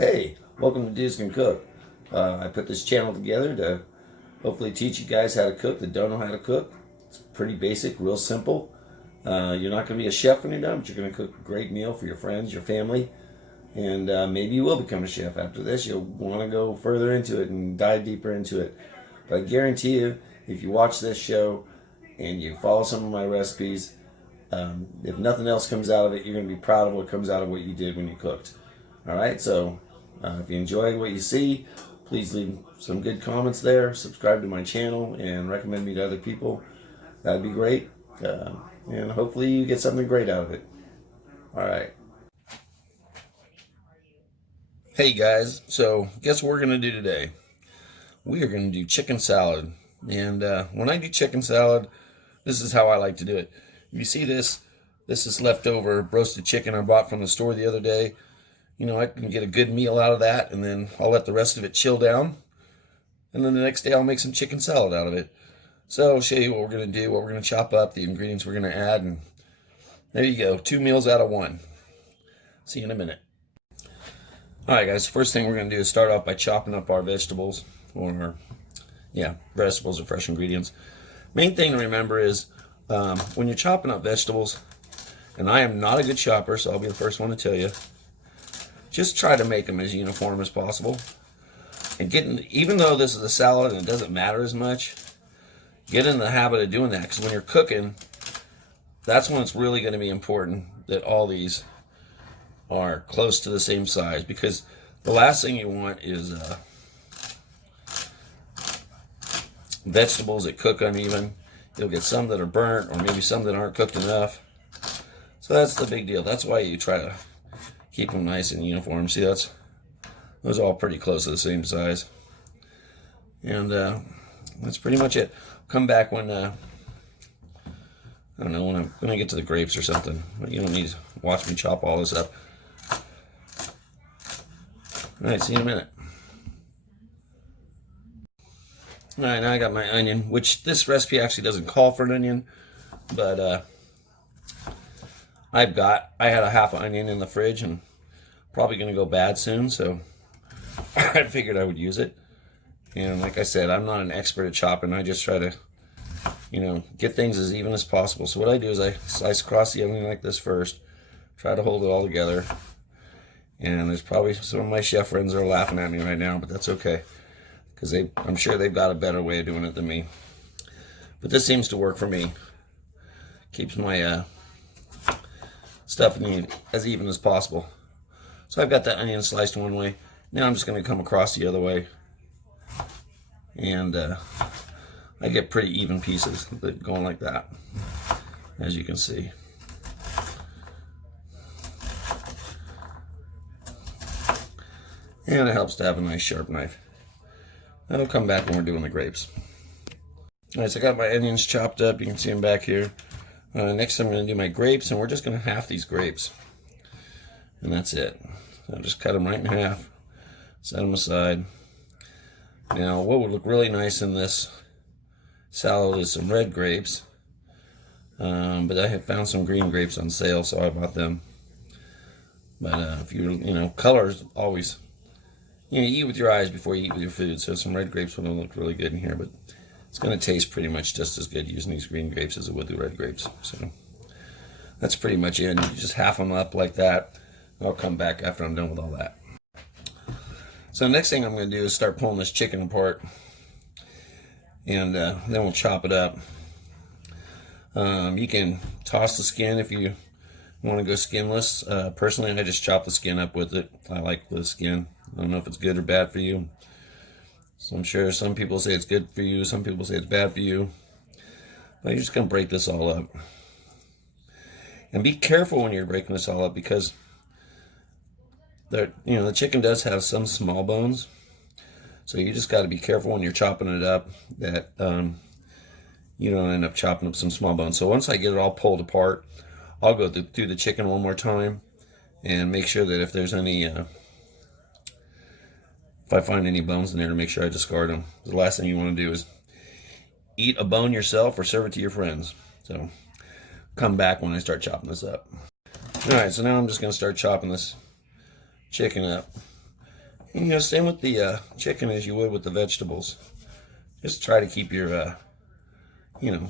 Hey, welcome to Dudes Can Cook. I put this channel together to hopefully teach you guys how to cook that don't know how to cook. It's pretty basic, real simple. You're not going to be a chef when you're done, but you're going to cook a great meal for your friends, your family, and maybe you will become a chef after this. You'll want to go further into it and dive deeper into it. But I guarantee you, if you watch this show and you follow some of my recipes, if nothing else comes out of it, you're going to be proud of what comes out of what you did when you cooked. All right, so if you enjoy what you see, please leave some good comments there. Subscribe to my channel and recommend me to other people. That'd be great. And hopefully you get something great out of it. All right. Hey guys, so guess what we're going to do today? We are going to do chicken salad. And when I do chicken salad, this is how I like to do it. You see this? This is leftover roasted chicken I bought from the store the other day. You know, I can get a good meal out of that, and then I'll let the rest of it chill down. And then the next day I'll make some chicken salad out of it. So I'll show you what we're going to do, what we're going to chop up, the ingredients we're going to add, and there you go. 2 meals out of 1. See you in a minute. Alright guys, first thing we're going to do is start off by chopping up our vegetables, vegetables or fresh ingredients. Main thing to remember is when you're chopping up vegetables, and I am not a good chopper, so I'll be the first one to tell you, just try to make them as uniform as possible. And even though this is a salad and it doesn't matter as much, get in the habit of doing that, because when you're cooking, that's when it's really going to be important that all these are close to the same size, because the last thing you want is vegetables that cook uneven. You'll get some that are burnt, or maybe some that aren't cooked enough. So that's the big deal. That's why you try to keep them nice and uniform. See, those are all pretty close to the same size. And that's pretty much it. Come back when, I don't know, when I get to the grapes or something. You don't need to watch me chop all this up. Alright, see you in a minute. Alright, now I got my onion, which this recipe actually doesn't call for an onion, but I had a half an onion in the fridge and probably going to go bad soon, so I figured I would use it. And like I said, I'm not an expert at chopping. I just try to, get things as even as possible. So what I do is I slice across the onion like this first, try to hold it all together. And there's probably some of my chef friends that are laughing at me right now, but that's okay, because I'm sure they've got a better way of doing it than me. But this seems to work for me. Keeps my stuff as even as possible. So I've got that onion sliced one way. Now I'm just going to come across the other way. And I get pretty even pieces going like that, as you can see. And it helps to have a nice sharp knife. That'll come back when we're doing the grapes. Alright, so I got my onions chopped up. You can see them back here. Next I'm going to do my grapes, and we're just going to half these grapes. And that's it. So I'll just cut them right in half. Set them aside. Now, what would look really nice in this salad is some red grapes. But I have found some green grapes on sale, so I bought them. But if colors always, you eat with your eyes before you eat with your food. So some red grapes would look really good in here, but it's going to taste pretty much just as good using these green grapes as it would the red grapes. So that's pretty much it. You just half them up like that. I'll come back after I'm done with all that. So the next thing I'm going to do is start pulling this chicken apart, and then we'll chop it up. You can toss the skin if you want to go skinless. Personally, I just chop the skin up with it. I like the skin. I don't know if it's good or bad for you. So I'm sure some people say it's good for you, some people say it's bad for you. But you're just going to break this all up. And be careful when you're breaking this all up, because the chicken does have some small bones. So you just got to be careful when you're chopping it up that you don't end up chopping up some small bones. So once I get it all pulled apart, I'll go through the chicken one more time and make sure that if there's any, if I find any bones in there, to make sure I discard them. The last thing you want to do is eat a bone yourself or serve it to your friends. So come back when I start chopping this up. Alright, so now I'm just going to start chopping this chicken up. And, you know, same with the chicken as you would with the vegetables. Just try to keep your, you know,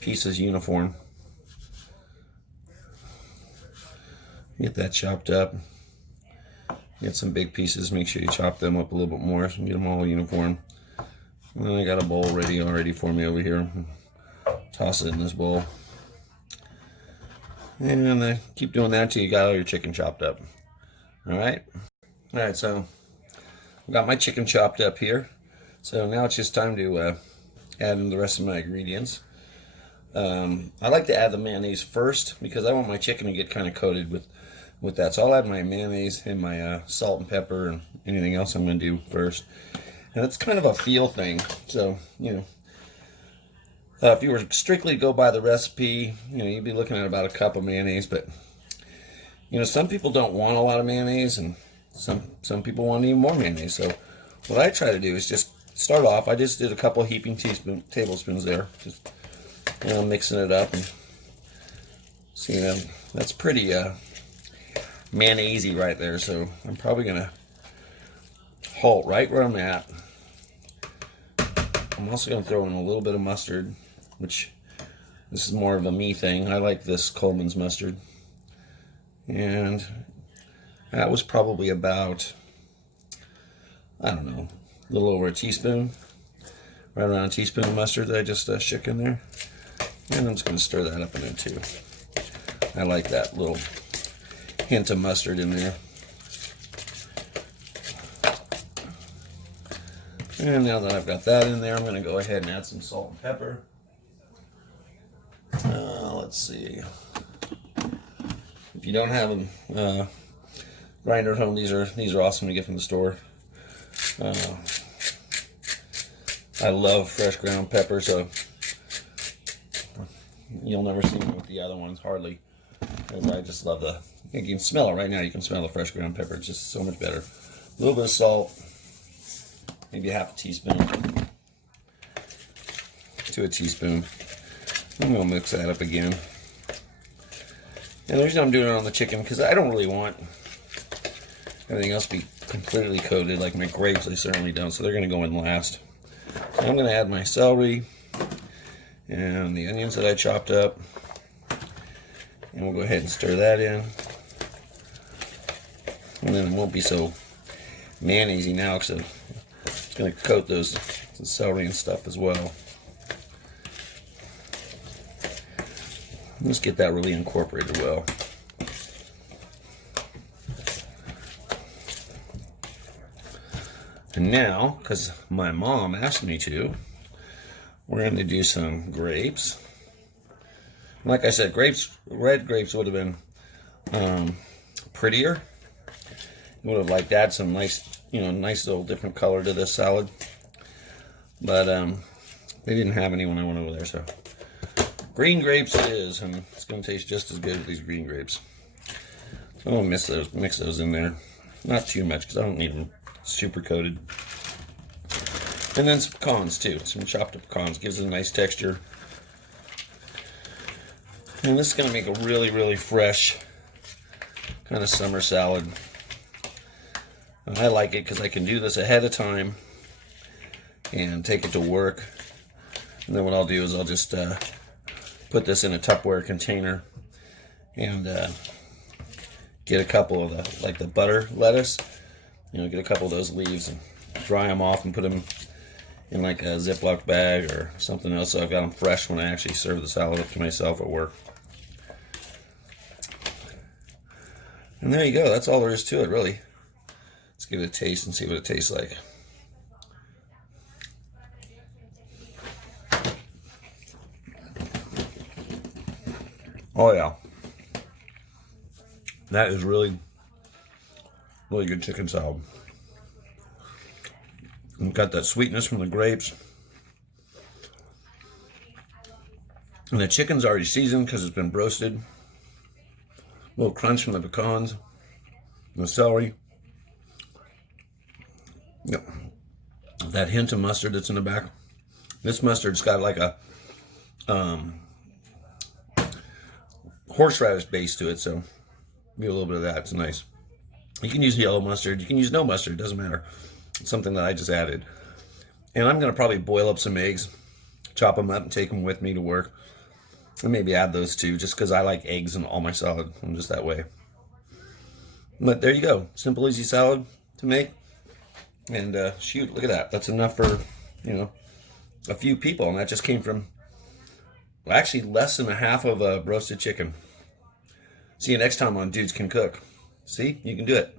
pieces uniform. Get that chopped up. Get some big pieces. Make sure you chop them up a little bit more and get them all uniform. And then I got a bowl ready already for me over here. Toss it in this bowl. And keep doing that until you got all your chicken chopped up. Alright? Alright, so I've got my chicken chopped up here. So now it's just time to add in the rest of my ingredients. I like to add the mayonnaise first because I want my chicken to get kind of coated with that. So I'll add my mayonnaise and my salt and pepper and anything else I'm going to do first. And it's kind of a feel thing. So, you know, if you were strictly to go by the recipe, you know, you'd be looking at about a cup of mayonnaise. But, you know, some people don't want a lot of mayonnaise, and some people want even more mayonnaise. So what I try to do is just start off. I just did a couple heaping tablespoons there. Just, you know, mixing it up. And so, you know, that's pretty mayonnaise-y right there. So I'm probably going to halt right where I'm at. I'm also going to throw in a little bit of mustard, which this is more of a me thing. I like this Coleman's mustard. And that was probably about, I don't know, a little over a teaspoon. Right around a teaspoon of mustard that I just shook in there. And I'm just going to stir that up in there too. I like that little hint of mustard in there. And now that I've got that in there, I'm going to go ahead and add some salt and pepper. Let's see. If you don't have them grinder at home, these are awesome to get from the store. I love fresh ground pepper, so you'll never see me with the other ones hardly. Because I just love you can smell it right now. You can smell the fresh ground pepper. It's just so much better. A little bit of salt. Maybe half a teaspoon to a teaspoon. I'm going to mix that up again. And the reason I'm doing it on the chicken, because I don't really want everything else to be completely coated. Like my grapes, they certainly don't, so they're going to go in last. So I'm going to add my celery and the onions that I chopped up. And we'll go ahead and stir that in. And then it won't be so mayonnaise-y now, because it's going to coat the celery and stuff as well. Let's get that really incorporated well. And now, because my mom asked me to, we're going to do some grapes. Like I said, red grapes would have been prettier. Would have liked to add some nice, nice little different color to this salad. But they didn't have any when I went over there, so green grapes it is, and it's going to taste just as good with these green grapes. So I'm going to mix those in there. Not too much, because I don't need them super coated. And then some pecans too. Some chopped up pecans. Gives it a nice texture. And this is going to make a really, really fresh kind of summer salad. And I like it because I can do this ahead of time and take it to work. And then what I'll do is I'll just put this in a Tupperware container and get a couple of the butter lettuce. Get a couple of those leaves and dry them off and put them in like a Ziploc bag or something else, so I've got them fresh when I actually serve the salad up to myself at work. And there you go. That's all there is to it, really. Let's give it a taste and see what it tastes like. Oh yeah, that is really, really good chicken salad. And got that sweetness from the grapes. And the chicken's already seasoned because it's been roasted. A little crunch from the pecans, and the celery. Yep. That hint of mustard that's in the back. This mustard's got like a horseradish base to it, so maybe a little bit of that. It's nice. You can use yellow mustard. You can use no mustard. Doesn't matter. It's something that I just added. And I'm going to probably boil up some eggs, chop them up, and take them with me to work. And maybe add those too, just because I like eggs in all my salad. I'm just that way. But there you go. Simple, easy salad to make. And shoot, look at that. That's enough for, a few people. And that just came from, well, actually less than a half of a roasted chicken. See you next time on Dudes Can Cook. See, you can do it.